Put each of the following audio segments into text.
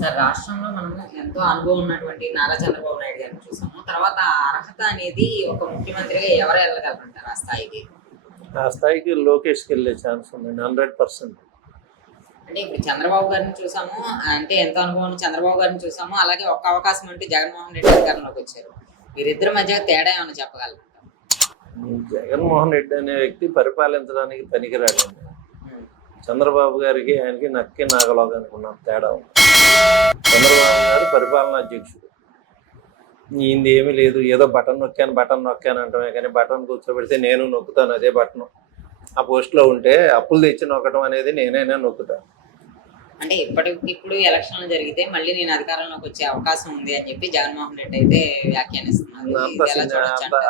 Sir రాష్ట్రంలో మనం ఎంతో అనుభవం ఉన్నటువంటి నారా చంద్రబాబు నాయుడు గారిని చూసాము. తర్వాత అర్హత అనేది ఒక ముఖ్యమంత్రిగా ఎవరు వెళ్ళగలరంటారు ఆ స్థాయికి? ఆ స్థాయికి లోకేష్కి వెళ్ళే ఛాన్స్ ఉందండి హండ్రెడ్ పర్సెంట్. అంటే ఇప్పుడు చంద్రబాబు గారిని చూసాము అంటే ఎంతో అనుభవం చంద్రబాబు గారిని చూసాము అలాగే ఒక్క అవకాశం అంటే జగన్మోహన్ రెడ్డి అధికారంలోకి వచ్చారు. వీరిద్దరి మధ్య తేడా ఏమైనా చెప్పగలరు జగన్మోహన్ రెడ్డి అనే వ్యక్తి పరిపాలించడానికి పనికిరాడండి. చంద్రబాబు గారికి ఆయనకి నక్కి నాగలోగా అనుకున్నాం తేడా ఉంది. చంద్రబాబు గారు పరిపాలనా అధ్యక్షుడు. ఈయనది ఏమీ లేదు. ఏదో బటన్ నొక్కాను బటన్ నొక్కాను అంటమే కానీ బటన్ కూర్చోబెడితే నేను నొక్కుతాను అదే బటన్. ఆ పోస్ట్లో ఉంటే అప్పులు తెచ్చి నొక్కడం అనేది నేనైనా నొక్కుతాను అంటే ఇప్పటికి ఇప్పుడు ఎలక్షన్లు జరిగితే మళ్ళీ నేను అధికారంలోకి వచ్చే అవకాశం ఉంది అని చెప్పి జగన్మోహన్ రెడ్డి అయితే వ్యాఖ్యానిస్తున్నారు?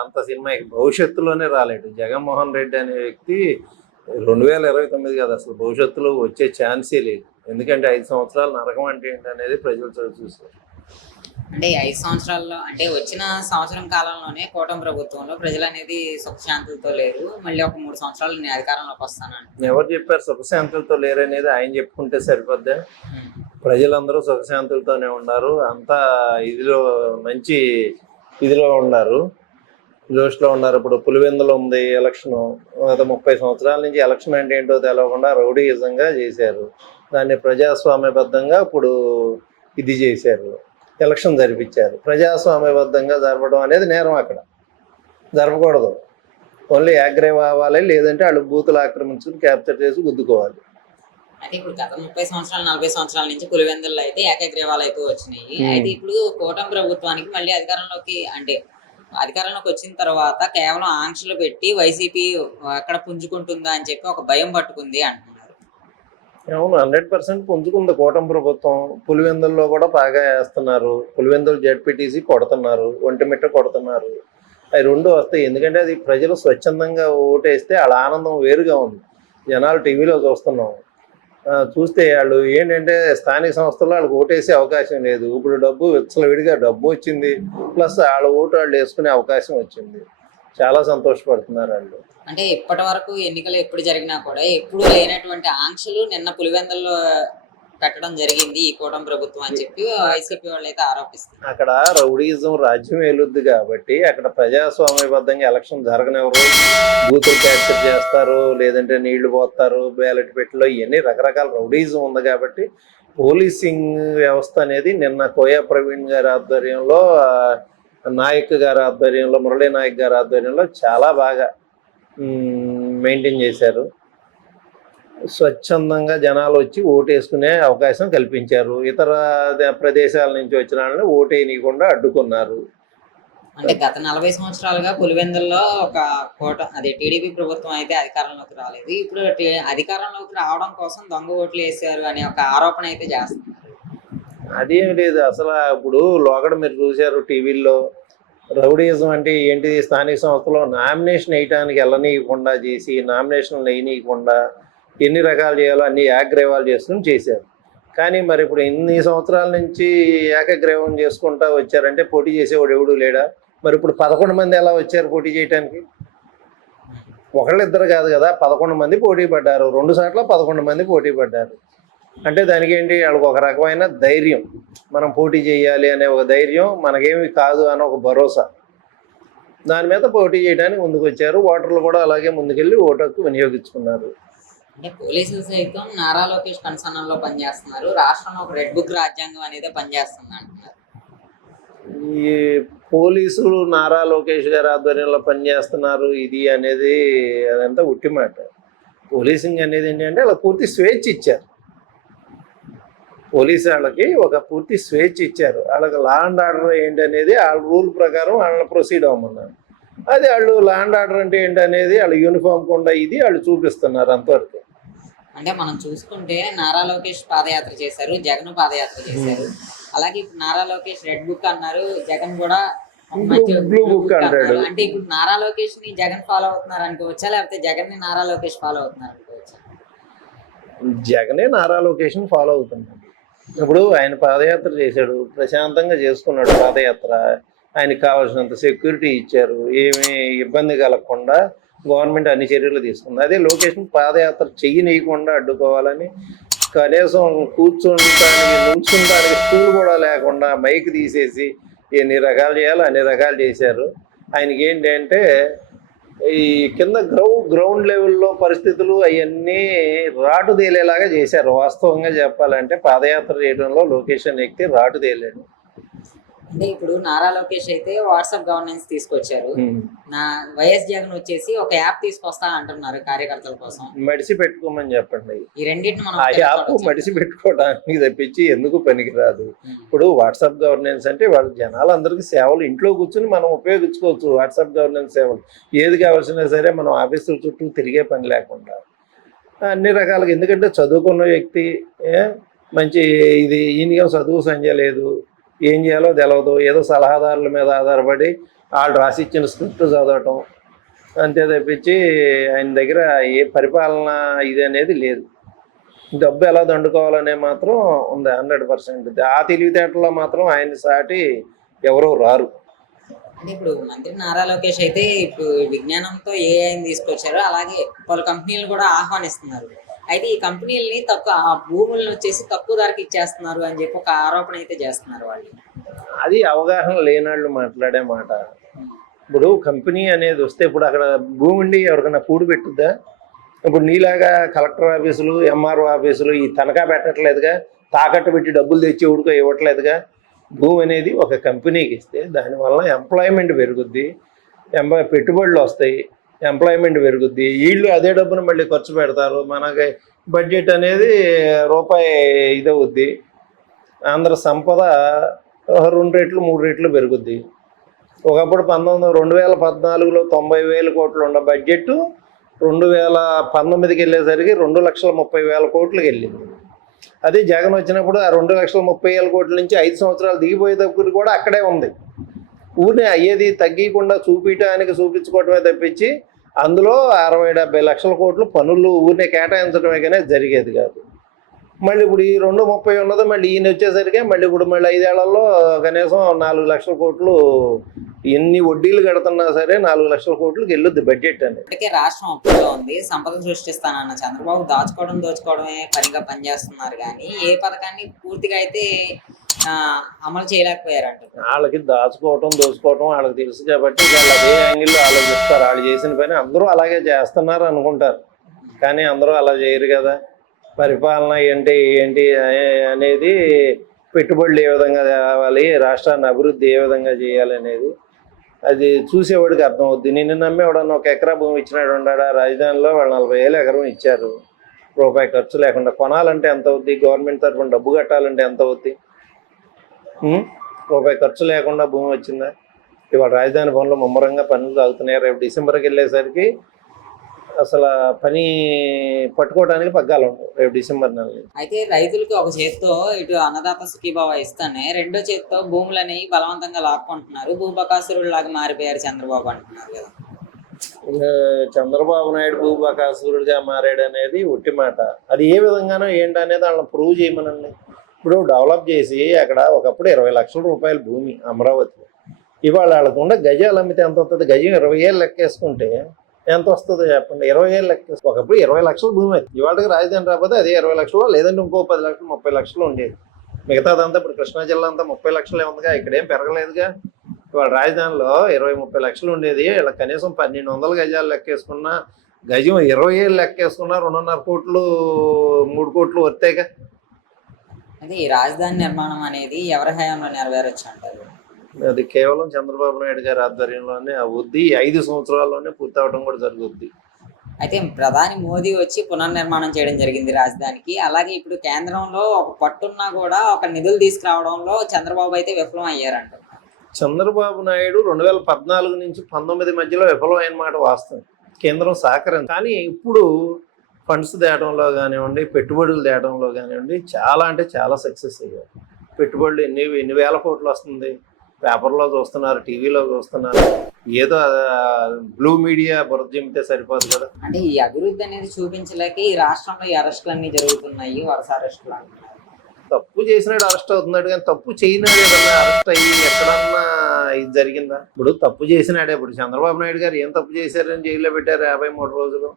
అంత సినిమా భవిష్యత్తులోనే రాలేడు జగన్మోహన్ రెడ్డి అనే వ్యక్తి రెండు వేల ఇరవై తొమ్మిది కాదు అసలు. భవిష్యత్తులో వచ్చే ఛాన్సే లేదు. ఎందుకంటే ఐదు సంవత్సరాలు నరకం అంటే ఏంటి అనేది ప్రజలు చూ- చూస్తారు. అంటే ఐదు సంవత్సరాల్లో అంటే వచ్చిన సంవత్సరం కాలంలోనే కూటమి ప్రభుత్వంలో ప్రజలు అనేది సుఖశాంతులతో లేరు. మళ్ళీ ఒక మూడు సంవత్సరాలు నేను అధికారంలోకి వస్తానండి ఎవరు చెప్పారు సుఖశాంతులతో లేరనేది ఆయన చెప్పుకుంటే సరిపోద్దా? ప్రజలందరూ సుఖశాంతులతోనే ఉన్నారు. అంతా ఇదిలో మంచి ఇదిలో ఉన్నారు. జోష్లో ఉన్నారు. ఇప్పుడు పులివెందులో ఉంది ఎలక్షన్. గత ముప్పై సంవత్సరాల నుంచి ఎలక్షన్ అంటే ఏంటో తెలవకుండా రౌడీయిజంగా చేశారు. దాన్ని ప్రజాస్వామ్యబద్ధంగా ఇప్పుడు ఇది చేశారు. ఎలక్షన్ జరిపించారు. ప్రజాస్వామ్యబద్ధంగా జరపడం అనేది నేరం అక్కడ. జరపకూడదు. ఓన్లీ యాగ్రేవ్ అవ్వాలి లేదంటే వాళ్ళు బూతులు ఆక్రమించుకుని క్యాప్చర్ చేసి గుద్దుకోవాలి. అయితే ఇప్పుడు గత ముప్పై సంవత్సరాలు నలభై సంవత్సరాల నుంచి పులివెందుల్లో అయితే ఏకగ్రీవాలు అయితే వచ్చినాయి. అయితే ఇప్పుడు కూటమి ప్రభుత్వానికి మళ్ళీ అధికారంలోకి అంటే అధికారంలోకి వచ్చిన తర్వాత కేవలం ఆంక్షలు పెట్టి వైసీపీ ఎక్కడ పుంజుకుంటుందా అని చెప్పి ఒక భయం పట్టుకుంది అంటున్నారు. అవును హండ్రెడ్ పర్సెంట్ పుంజుకుంది కూటమి ప్రభుత్వం. పులివెందుల్లో కూడా బాగా వేస్తున్నారు. పులివెందులు జడ్పీటీసీ కొడుతున్నారు ఒంటిమిట్ట కొడుతున్నారు. అవి రెండు వస్తాయి. ఎందుకంటే అది ప్రజలు స్వచ్ఛందంగా ఓటేస్తే వాళ్ళ ఆనందం వేరుగా ఉంది. జనాలు టీవీలో చూస్తున్నాం. చూస్తే వాళ్ళు ఏంటంటే స్థానిక సంస్థల్లో వాళ్ళకి ఓటేసే అవకాశం లేదు. ఇప్పుడు డబ్బు విచ్చలవిడిగా డబ్బు వచ్చింది. ప్లస్ వాళ్ళ ఓటు వాళ్ళు వేసుకునే అవకాశం వచ్చింది. చాలా సంతోషపడుతున్నారు వాళ్ళు అంటే ఇప్పటి వరకు ఎన్నికలు ఎప్పుడు జరిగినా కూడా ఎప్పుడు లేనటువంటి ఆంక్షలు నిన్న పులివెందుల్లో పెట్టడం జరిగింది ఈ కూటమి ప్రభుత్వం అని చెప్పి వైసీపీ వాళ్ళు అయితే ఆరోపిస్తారు అక్కడ రౌడీయిజం రాజ్యం ఏలుద్ది కాబట్టి అక్కడ ప్రజాస్వామ్యబద్ధంగా ఎలక్షన్ జరగనివ్వరు. బూతులు క్యాప్చర్ చేస్తారు లేదంటే నీళ్ళు పోస్తారు బ్యాలెట్ పెట్టిలో ఇవన్నీ రకరకాల రౌడీయిజం ఉంది కాబట్టి పోలీసింగ్ వ్యవస్థ అనేది నిన్న కోయా ప్రవీణ్ గారి ఆధ్వర్యంలో నాయక్ గారి ఆధ్వర్యంలో మురళీ నాయక్ గారి ఆధ్వర్యంలో చాలా బాగా మెయింటైన్ చేశారు. స్వచ్ఛందంగా జనాలు వచ్చి ఓటు వేసుకునే అవకాశం కల్పించారు. ఇతర ప్రదేశాల నుంచి వచ్చిన వాళ్ళని ఓటు వేయకుండా అడ్డుకున్నారు. అంటే గత నలభై సంవత్సరాలుగా పులివెందుల్లో ఒక కోట అదే టీడీపీ ప్రభుత్వం అయితే అధికారంలోకి రాలేదు. ఇప్పుడు అధికారంలోకి రావడం కోసం దొంగ ఓట్లు వేసారు అనే ఒక ఆరోపణ అయితే చేస్తున్నారు. అదేం లేదు. అసలు ఇప్పుడు లోగడ మీరు చూశారు టీవీల్లో రౌడీజం అంటే ఏంటి? స్థానిక సంస్థలో నామినేషన్ వేయటానికి వెళ్ళనీయకుండా చేసి నామినేషన్లు వేయనీయకుండా ఎన్ని రకాలు చేయాలో అన్ని ఏకగ్రీవాలు చేసుకుని చేశారు. కానీ మరి ఇప్పుడు ఇన్ని సంవత్సరాల నుంచి ఏకగ్రీవం చేసుకుంటా వచ్చారంటే పోటీ చేసేవాడు ఎవడు లేడా? మరి ఇప్పుడు పదకొండు మంది ఎలా వచ్చారు పోటీ చేయడానికి ఒకళ్ళిద్దరు కాదు కదా పదకొండు మంది పోటీ పడ్డారు. రెండు సార్లు పదకొండు మంది పోటీ పడ్డారు. అంటే దానికి ఏంటి? వాళ్ళకి ఒక రకమైన ధైర్యం. మనం పోటీ చేయాలి అనే ఒక ధైర్యం మనకేమి కాదు అని ఒక భరోసా. దాని మీద పోటీ చేయడానికి ముందుకు వచ్చారు ఓటర్లు కూడా అలాగే ముందుకెళ్ళి ఓటు హక్కు వినియోగించుకున్నారు. అంటే పోలీసులు సైతం నారా లోకేష్ కన్సర్నంలో పనిచేస్తున్నారు. రాష్ట్రంలో ఒక రెడ్ బుక్ రాజ్యాంగం అనేది పనిచేస్తుంది అంటున్నారు. ఈ పోలీసులు నారా లోకేష్ గారి ఆధ్వర్యంలో పనిచేస్తున్నారు. ఇది అనేది అదంతా ఉట్టి మాట. పోలీసింగ్ అనేది ఏంటంటే వాళ్ళకి పూర్తి స్వేచ్ఛ ఇచ్చారు. పోలీసు వాళ్ళకి ఒక పూర్తి స్వేచ్ఛ ఇచ్చారు. వాళ్ళకి లా అండ్ ఆర్డర్ ఏంటి అనేది వాళ్ళ రూల్ ప్రకారం వాళ్ళని ప్రొసీడ్ అవ్వమన్నారు. అది వాళ్ళు లా అండ్ ఆర్డర్ అంటే ఏంటి అనేది వాళ్ళు యూనిఫామ్ కూడా ఇది వాళ్ళు చూపిస్తున్నారు అంతవరకు. అంటే మనం చూసుకుంటే నారా లోకేష్ పాదయాత్ర చేశారు జగన్ పాదయాత్ర చేశారు. అలాగే ఇప్పుడు నారా లోకేష్ రెడ్ బుక్ అన్నారు జగన్ కూడా అంటాడు. అన్నారు. అంటే ఇప్పుడు నారా లోకేష్ని జగన్ ఫాలో అవుతున్నారు అనుకోవచ్చా? లేకపోతే జగన్ని నారా లోకేష్ ఫాలో అవుతున్నారు అనుకోవచ్చా? జగనే నారా లొకేషన్ ఫాలో అవుతున్నాడు. ఇప్పుడు ఆయన పాదయాత్ర చేశాడు. ప్రశాంతంగా చేసుకున్నాడు పాదయాత్ర. ఆయనకి కావాల్సినంత సెక్యూరిటీ ఇచ్చారు. ఏమీ ఇబ్బంది కలగకుండా గవర్నమెంట్ అన్ని చర్యలు తీసుకుంది. అదే లొకేషన్ పాదయాత్ర చెయ్యనీయకుండా అడ్డుకోవాలని కనీసం కూర్చుంటానికి నుంచుంటానికి స్కూల్ కూడా లేకుండా మైక్ తీసేసి ఎన్ని రకాలు చేయాలో అన్ని రకాలు చేశారు. ఆయనకి ఏంటి అంటే ఈ కింద గ్రౌ గ్రౌండ్ లెవెల్లో పరిస్థితులు అవన్నీ రాటు తేలేలాగా చేశారు. వాస్తవంగా చెప్పాలంటే పాదయాత్ర చేయడంలో లొకేషన్ ఎక్కి రాటు తేలాడు. అంటే ఇప్పుడు నారా లోకేష్ అయితే వాట్సాప్ గవర్నెన్స్ తీసుకొచ్చారు. నా వైఎస్ జగన్ వచ్చేసి ఒక యాప్ తీసుకొస్తా అంటున్నారు కార్యకర్తల కోసం. మడిసి పెట్టుకోమని చెప్పండి. ఈ రెండింటిని మనం ఆ యాప్ మడిసి పెట్టుకోవడానికి తప్పించి ఎందుకు పనికిరాదు? ఇప్పుడు వాట్సాప్ గవర్నెన్స్ అంటే వాళ్ళ జనాలందరికీ సేవలు ఇంట్లో కూర్చుని మనం ఉపయోగించుకోవచ్చు వాట్సాప్ గవర్నెన్స్ సేవలు. ఏది కావాల్సినా సరే మనం ఆఫీసుల చుట్టూ తిరిగే పని లేకుండా. అన్ని రకాలుగా ఎందుకంటే చదువుకున్న వ్యక్తి మంచి ఇది ఈయనకేం చదువు సంధ్య లేదు. ఏం చేయాలో తెలవదు. ఏదో సలహాదారుల మీద ఆధారపడి వాళ్ళు రాసిచ్చిన స్క్రిప్ట్ చదవటం అంతే తప్పించి ఆయన దగ్గర ఏ పరిపాలన ఇది అనేది లేదు. డబ్బు ఎలా దండుకోవాలనే మాత్రం ఉంది హండ్రెడ్ పర్సెంట్. ఆ తెలివితేటలో మాత్రం ఆయన సాటి ఎవరో రారు. అంటే ఇప్పుడు మంత్రి నారా లోకేష్ అయితే ఇప్పుడు విజ్ఞానంతో ఏఐ తీసుకొచ్చారు. అలాగే పలు కంపెనీలు కూడా ఆహ్వానిస్తున్నారు. అయితే ఈ కంపెనీలని తక్కువ ఆ భూములను వచ్చేసి తక్కువ ధరకి ఇచ్చేస్తున్నారు అని చెప్పి ఒక ఆరోపణ అయితే చేస్తున్నారు వాళ్ళు. అది అవగాహన లేనాళ్ళు మాట్లాడే మాట. ఇప్పుడు కంపెనీ అనేది వస్తే ఇప్పుడు అక్కడ భూమి ఉండి ఎవరికైనా కూడు పెట్టుద్దా? ఇప్పుడు నీలాగా కలెక్టర్ ఆఫీసులు ఎంఆర్ఓ ఆఫీసులు ఈ తనఖా పెట్టట్లేదుగా? తాకట్టు పెట్టి డబ్బులు తెచ్చి ఊడుకో ఇవ్వట్లేదుగా? భూమి అనేది ఒక కంపెనీకి ఇస్తే దానివల్ల ఎంప్లాయ్మెంట్ పెరుగుద్ది ఎంప్లాయ్ పెట్టుబడులు వస్తాయి. ఎంప్లాయ్మెంట్ పెరుగుద్ది. వీళ్ళు అదే డబ్బును మళ్ళీ ఖర్చు పెడతారు. మనకి బడ్జెట్ అనేది రూపాయి ఇదవుద్ది. ఆంధ్ర సంపద రెండు రెట్లు మూడు రెట్లు పెరుగుద్ది. ఒకప్పుడు పంతొమ్మిది రెండు వేల పద్నాలుగులో తొంభై వేల కోట్లు ఉన్న బడ్జెట్ రెండు వేల పంతొమ్మిదికి వెళ్ళేసరికి రెండు లక్షల ముప్పై వేల కోట్లకి వెళ్ళింది. అదే జగన్ వచ్చినప్పుడు ఆ రెండు లక్షల ముప్పై వేల కోట్ల నుంచి ఐదు సంవత్సరాలు దిగిపోయేటప్పుడు కూడా అక్కడే ఉంది. ఊరిని అయ్యేది తగ్గకుండా చూపించడానికి చూపించుకోవటమే తప్పించి అందులో అరవై డెబ్బై లక్షల కోట్లు పనులు ఊరినే కేటాయించడమే కానీ జరిగేది కాదు. మళ్ళీ ఇప్పుడు ఈ రెండు ముప్పై ఉన్నది మళ్ళీ ఈయన వచ్చేసరికి మళ్ళీ ఇప్పుడు మళ్ళీ ఐదేళ్ళలో కనీసం నాలుగు లక్షల కోట్లు ఎన్ని వడ్డీలు కడుతున్నా సరే నాలుగు లక్షల కోట్లకి వెళ్ళొద్ది బడ్జెట్ అనేది ఇప్పటికే రాష్ట్రం అప్పుల్లో ఉంది. సంపద సృష్టిస్తానన్న చంద్రబాబు దాచుకోవడం దోచుకోవడమే పనిగా పనిచేస్తున్నారు కానీ ఏ పథకాన్ని పూర్తిగా అయితే అమలు చేయలేకపోయారంట. వాళ్ళకి దాచుకోవటం దోచుకోవటం వాళ్ళకి తెలుసు కాబట్టి వాళ్ళు అదే యాంగిల్లో ఆలోచిస్తారు. వాళ్ళు చేసిన పని అందరూ అలాగే చేస్తున్నారు అనుకుంటారు. కానీ అందరూ అలా చేయరు కదా. పరిపాలన ఏంటి ఏంటి అనే- అనేది పెట్టుబడులు ఏ విధంగా తేవాలి రాష్ట్రాన్ని అభివృద్ధి ఏ విధంగా చేయాలి అనేది అది చూసేవాడికి అర్థమవుద్ది. నిన్ను నమ్మి ఎవడన్నా ఒక ఎకరా భూమి ఇచ్చినాడు ఉన్నాడా రాజధానిలో వాళ్ళు నలభై ఏళ్ళు ఎకరం ఇచ్చారు. రూపాయి ఖర్చు లేకుండా కొనాలంటే ఎంత అవుద్ది? గవర్నమెంట్ తరఫున డబ్బు కట్టాలంటే ఎంత అవుద్ది? రూపాయి ఖర్చు లేకుండా భూమి వచ్చిందా? ఇవాళ రాజధాని పనులు ముమ్మరంగా పనులు సాగుతున్నాయి. రేపు డిసెంబర్కి వెళ్ళేసరికి అసలు పని పట్టుకోవడానికి పగ్గాలు ఉండవు రేపు డిసెంబర్ నెల అయితే రైతులకి ఒక చేత్తో ఇటు అన్నదాత సుఖీభావ ఇస్తానే రెండో చేత్తో భూములు అనేవి బలవంతంగా లాక్కుంటున్నారు. భూబకాసురుడు లాగా మారిపోయారు చంద్రబాబు అంటున్నారు కదా. చంద్రబాబు నాయుడు భూబకాసురుడిగా మారాడు అనేది ఒట్టి మాట. అది ఏ విధంగానో ఏంటనేది వాళ్ళని ప్రూవ్ చేయమనండి. ఇప్పుడు డెవలప్ చేసి అక్కడ ఒకప్పుడు ఇరవై లక్షల రూపాయల భూమి అమరావతి ఇవాళ వాళ్ళకు ఉండే గజాలు అమ్మితే ఎంత వస్తుంది గజం ఇరవై ఏళ్ళు లెక్కేసుకుంటే ఎంత వస్తుందో చెప్పండి. ఇరవై ఏళ్ళు లెక్క ఒకప్పుడు ఇరవై లక్షల భూమి అయితే ఇవాళకి రాజధాని రాకపోతే అదే ఇరవై లక్షలు లేదంటే ఇంకో పది లక్షలు ముప్పై లక్షలు ఉండేది. మిగతాదంతా ఇప్పుడు కృష్ణా జిల్లా అంతా ముప్పై లక్షలే ఉందిగా ఇక్కడేం పెరగలేదుగా. ఇవాళ రాజధానిలో ఇరవై ముప్పై లక్షలు ఉండేది. ఇలా కనీసం పన్నెండు వందల గజాలు లెక్కేసుకున్నా గజం ఇరవై ఏళ్ళు లెక్కేసుకున్నా రెండున్నర కోట్లు మూడు కోట్లు వస్తాయిగా. అది ఈ రాజధాని నిర్మాణం అనేది ఎవరి హయాంలో నెరవేరొచ్చు అంటారు? అది కేవలం చంద్రబాబు నాయుడు గారి ఆధ్వర్యంలోనే అవుద్ది. ఐదు సంవత్సరాల్లోనే పూర్తి అవడం కూడా జరుగుద్ది. అయితే ప్రధాని మోదీ వచ్చి పునర్నిర్మాణం చేయడం జరిగింది రాజధానికి. అలాగే ఇప్పుడు కేంద్రంలో ఒక పట్టున్నా కూడా ఒక నిధులు తీసుకురావడంలో చంద్రబాబు అయితే విఫలం అయ్యారంట చంద్రబాబు నాయుడు రెండు వేల పద్నాలుగు నుంచి పంతొమ్మిది మధ్యలో విఫలమైన మాట వాస్తవం. కేంద్రం సహకరం కానీ ఇప్పుడు ఫండ్స్ తేవడంలో కానివ్వండి పెట్టుబడులు తేవడంలో కానివ్వండి చాలా అంటే చాలా సక్సెస్ అయ్యారు. పెట్టుబడులు ఎన్ని ఎన్ని వేల కోట్లు వస్తుంది? పేపర్లో చూస్తున్నారు టీవీలో చూస్తున్నారు. ఏదో బ్లూ మీడియా బురద సరిపోదు కదా. అంటే ఈ అభివృద్ధి అనేది చూపించలేక ఈ రాష్ట్రంలో ఈ అరెస్టులు అన్ని జరుగుతున్నాయి వరుస అరెస్టులు అంటున్నారు. తప్పు చేసినాడు అరెస్ట్ అవుతున్నాడు కానీ తప్పు చేయనాడు ఏదన్నా అరెస్ట్ అయ్యి ఎక్కడన్నా ఇది జరిగిందా? ఇప్పుడు తప్పు చేసినాడే ఇప్పుడు చంద్రబాబు నాయుడు గారు ఏం తప్పు చేశారని జైల్లో పెట్టారు యాభై మూడు రోజులు.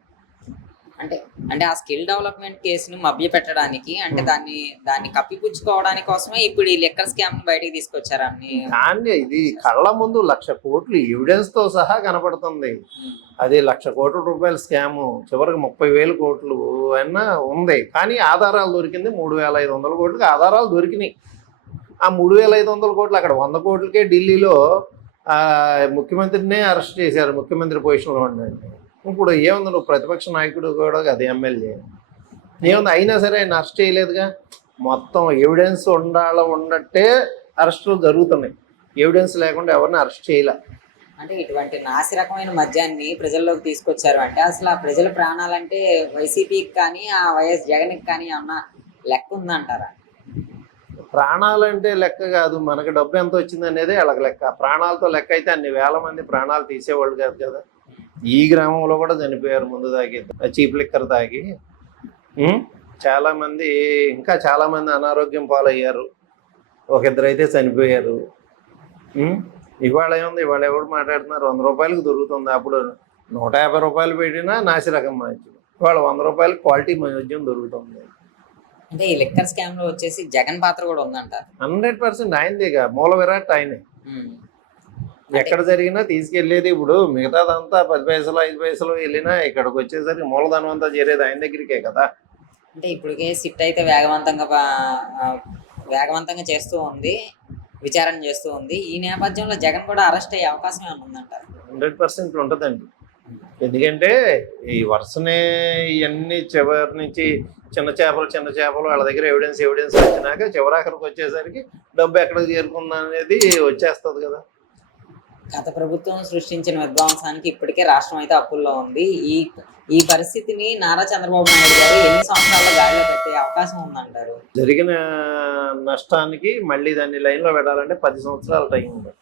అంటే అంటే ఆ స్కిల్ డెవలప్మెంట్ కేసుని మభ్య పెట్టడానికి అంటే దాన్ని దాన్ని కప్పిపుచ్చుకోవడానికి కోసమే ఇప్పుడు ఈ లెక్కర్ స్కామ్ బయటికి తీసుకొచ్చారని కానీ ఇది కళ్ళ ముందు లక్ష కోట్లు ఎవిడెన్స్తో సహా కనపడుతుంది. అది లక్ష కోట్ల రూపాయల స్కామ్ చివరికి ముప్పై వేల కోట్లు అయినా ఉంది. కానీ ఆధారాలు దొరికింది మూడు వేల ఐదు వందల కోట్లకి ఆధారాలు దొరికినాయి. ఆ మూడు వేల ఐదు వందల కోట్లు అక్కడ వంద కోట్లకే ఢిల్లీలో ఆ, ముఖ్యమంత్రినే అరెస్ట్ చేశారు. ముఖ్యమంత్రి పొజిషన్లో ఉండండి. ఇప్పుడు ఏముంది నువ్వు ప్రతిపక్ష నాయకుడు కూడా అది ఎమ్మెల్యే. ఏముంది అయినా సరే ఆయన అరెస్ట్ చేయలేదుగా? మొత్తం ఎవిడెన్స్ ఉండాల ఉన్నట్టే అరెస్టులు జరుగుతున్నాయి. ఎవిడెన్స్ లేకుండా ఎవరిని అరెస్ట్ చేయలే? అంటే ఇటువంటి నాసి రకమైన మద్యాన్ని ప్రజల్లోకి తీసుకొచ్చారు అంటే అసలు ఆ ప్రజల ప్రాణాలంటే వైసీపీకి కానీ ఆ వైఎస్ జగన్కి కానీ ఏమన్నా లెక్క ఉందంటారా? ప్రాణాలంటే లెక్క కాదు. మనకి డబ్బు ఎంత వచ్చింది అనేది వాళ్ళకి లెక్క. ప్రాణాలతో లెక్క అయితే అన్ని వేల మంది ప్రాణాలు తీసేవాళ్ళు కాదు కదా. ఈ గ్రామంలో కూడా చనిపోయారు ముందు తాగి చీప్ లిక్కర్ తాగి ఉం? చాలా మంది ఇంకా చాలా మంది అనారోగ్యం పాలయ్యారు. ఒక ఇద్దరు అయితే చనిపోయారు? ఇవాళ ఏముంది? ఇవాళ ఎవరు మాట్లాడుతున్నారు? వంద రూపాయలకు దొరుకుతుంది. అప్పుడు నూట యాభై రూపాయలు పెట్టినా నాసి రకం మద్యం ఇవాళ వంద రూపాయలు క్వాలిటీ మద్యం దొరుకుతుంది. అంటే ఈ లెక్కర్ స్కామ్లో వచ్చేసి జగన్ పాత్ర కూడా ఉందంటారు. హండ్రెడ్ పర్సెంట్ ఆయనదేగా. మూల విరాట్ ఆయనే. ఎక్కడ జరిగినా తీసుకెళ్ళేది ఇప్పుడు మిగతాదంతా పది పైసలు ఐదు పైసలు వెళ్ళినా ఇక్కడికి వచ్చేసరికి మూలధనం అంతా చేరేది ఆయన దగ్గరికే కదా. అంటే ఇప్పటికే సిట్ అయితే వేగవంతంగా వేగవంతంగా చేస్తూ ఉంది విచారణ చేస్తూ ఉంది. ఈ నేపథ్యంలో జగన్ కూడా అరెస్ట్ అయ్యే అవకాశం ఏమైనా ఉందంటారు? హండ్రెడ్ పర్సెంట్ ఉంటుందండి. ఎందుకంటే ఈ వరుసనే ఇవన్నీ చివరి నుంచి చిన్న చేపలు చిన్న చేపలు వాళ్ళ దగ్గర ఎవిడెన్స్ ఎవిడెన్స్ వచ్చినాక చివరాఖరికి వచ్చేసరికి డబ్బు ఎక్కడికి చేరుకుందా అనేది వచ్చేస్తుంది కదా. గత ప్రభుత్వం సృష్టించిన విధ్వంసానికి ఇప్పటికే రాష్ట్రం అయితే అప్పుల్లో ఉంది. ఈ ఈ పరిస్థితిని నారా చంద్రబాబు నాయుడు గారు ఎన్ని సంవత్సరాల్లో గాడిలో పెట్టే అవకాశం ఉందంటారు? జరిగిన నష్టానికి మళ్ళీ దాన్ని లైన్లో పెట్టాలంటే పది సంవత్సరాల టైం ఉంది